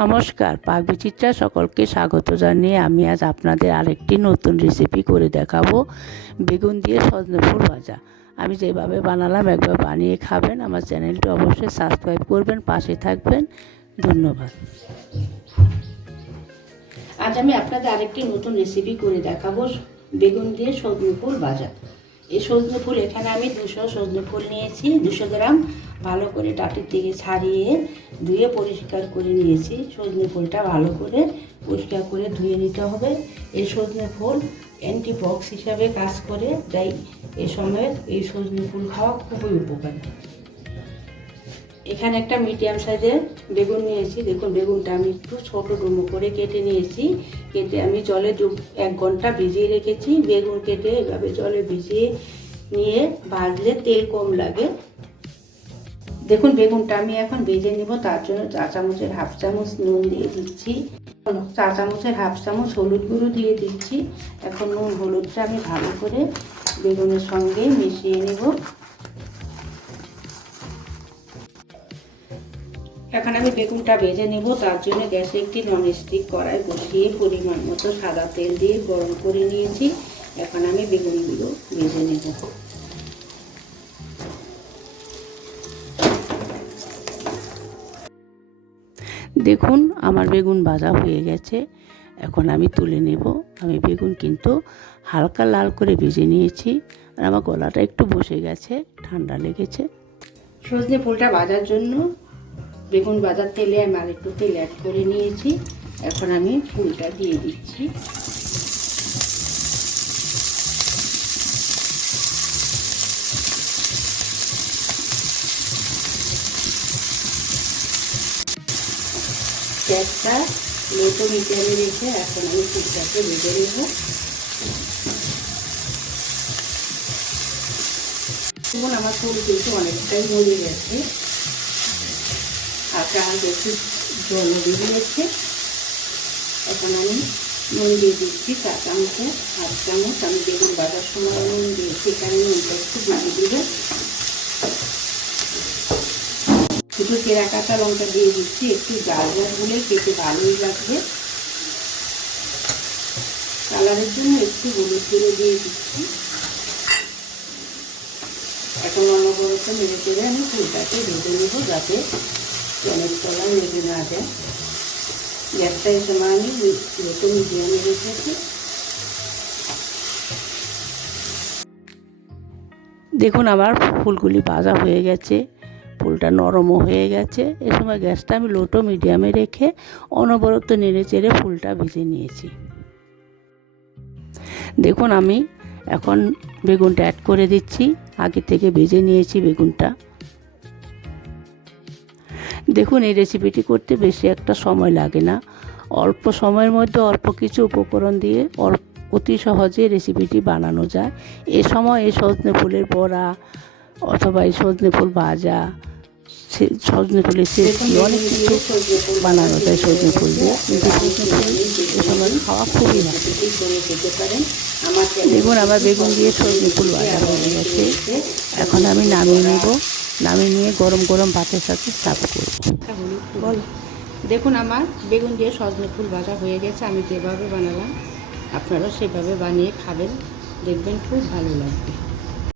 নমস্কার, পাকবিচিত্রা সকলকে স্বাগত জানিয়ে আমি আজ আপনাদের আরেকটি নতুন রেসিপি করে দেখাবো। বেগুন দিয়ে সজনে ফুল ভাজা। আমি যেভাবে বানালাম একবার বানিয়ে খাবেন। আমার চ্যানেলটি অবশ্যই সাবস্ক্রাইব করবেন, পাশে থাকবেন। ধন্যবাদ। আজ আমি আপনাদের আরেকটি নতুন রেসিপি করে দেখাবো, বেগুন দিয়ে সজনে ফুল ভাজা। এই সজনে ফুল এখানে আমি 200 সজনে ফুল নিয়েছি, 200 গ্রাম। ভালো করে ডাঁটির থেকে ছাড়িয়ে ধুয়ে পরিষ্কার করে নিয়েছি। সজনে ফুলটা ভালো করে পরিষ্কার করে ধুয়ে নিতে হবে। এই সজনে ফুল অ্যান্টিবক্স হিসাবে কাজ করে, তাই এই সময় এই সজনে ফুল খাওয়া খুবই উপকারী। এখানে একটা মিডিয়াম সাইজের বেগুন নিয়েছি। দেখুন, বেগুনটা আমি একটু ছোট ডুমো করে কেটে নিয়েছি। কেটে আমি জলে 1 ঘন্টা ভিজিয়ে রেখেছি। বেগুন কেটে এভাবে জলে ভিজিয়ে নিয়ে ভাজলে তেল কম লাগে। দেখুন, বেগুনটা আমি এখন ভেজে নিব। তার জন্য 4 চামচের 1/2 চামচ নুন দিয়ে দিচ্ছি। 4 চামচের 1/2 চামচ হলুদ গুঁড়ো দিয়ে দিচ্ছি। এখন নুন হলুদটা আমি ভালো করে বেগুনের সঙ্গে মিশিয়ে নেব। এখন আমি বেগুনটা ভেজে নেব। তার জন্য গ্যাসে একটি ননস্টিক কড়াই বসিয়ে পরিমাণ মতো সাদা তেল দিয়ে গরম করে নিয়েছি। এখন আমি বেগুনগুলো ভেজে নেব। দেখুন, আমার বেগুন ভাজা হয়ে গেছে। এখন আমি তুলে নেব। আমি বেগুন কিন্তু হালকা লাল করে ভেজে নিয়েছি। আর আমার গলাটা একটু বসে গেছে, ঠান্ডা লেগেছে। সজনে ফুলটা ভাজার জন্য বেগুন ভাজার তেলে আমি আর একটু তেল অ্যাড করে নিয়েছি। এখন আমি ফুলটা দিয়ে দিচ্ছি। গ্যাসটা লো টু মিডিয়ামে রেখে এখন আমি ফুলটাকে ভেজে নেব। যেমন আমার ফুল কিন্তু অনেকটাই মরে গেছে, আর একটু জল বেরিয়েছে। এখন আমি নুন দিয়ে দিচ্ছি 4 চামচে 1/2 চামচ। আমি বেগুন ভাজার সময় নুন দিয়েছি, এখানে নুনটা একটু বেশি দিবে। দুটো চেরা কাঁচা লঙ্কা দিয়ে দিচ্ছি, একটু ঝাল বলে খেতে ভালোই লাগবে। কালারের জন্য একটু হলুদ গুঁড়ো দিয়ে দিচ্ছি। এখন অনবরত নেড়ে চেড়ে আমি ফুলটাকে ভেজে নেব, যাতে জলের তলায় লেগে না যায়। গ্যাসটা এই সময় আমি লোটো মিডিয়ামে রেখেছি। দেখুন, আমার ফুলগুলি ভাজা হয়ে গেছে, ফুলটা নরমও হয়ে গেছে। এ সময় গ্যাসটা আমি লোটো মিডিয়ামে রেখে অনবরত নেড়ে চেড়ে ফুলটা ভেজে নিয়েছি। দেখুন, আমি এখন বেগুনটা অ্যাড করে দিচ্ছি। আগে থেকে ভেজে নিয়েছি বেগুনটা। দেখুন, এই রেসিপিটি করতে বেশি একটা সময় লাগে না। অল্প সময়ের মধ্যে অল্প কিছু উপকরণ দিয়ে অতি সহজে রেসিপিটি বানানো যায়। এ সময় এই সজনে ফুলের বড়া অথবা এই সজনে ফুল ভাজা, সজনে ফুলের চেটনি, অনেক কিছু বানানো যায় সজনে ফুল দিয়ে। কিন্তু সজনে ফুল এ সময় খাওয়া খুবই ভালো। দেখুন, আমার বেগুন দিয়ে সজনে ফুল ভাজা হয়ে গেছে। এখন আমি নামিয়ে নেব। নামিয়ে নিয়ে গরম গরম ভাতের সাথে সার্ভ করব। দেখুন, আমার বেগুন দিয়ে সজনে ফুল ভাজা হয়ে গেছে। আমি যেভাবে বানালাম আপনারাও সেভাবে বানিয়ে খাবেন, দেখবেন খুব ভালো লাগবে।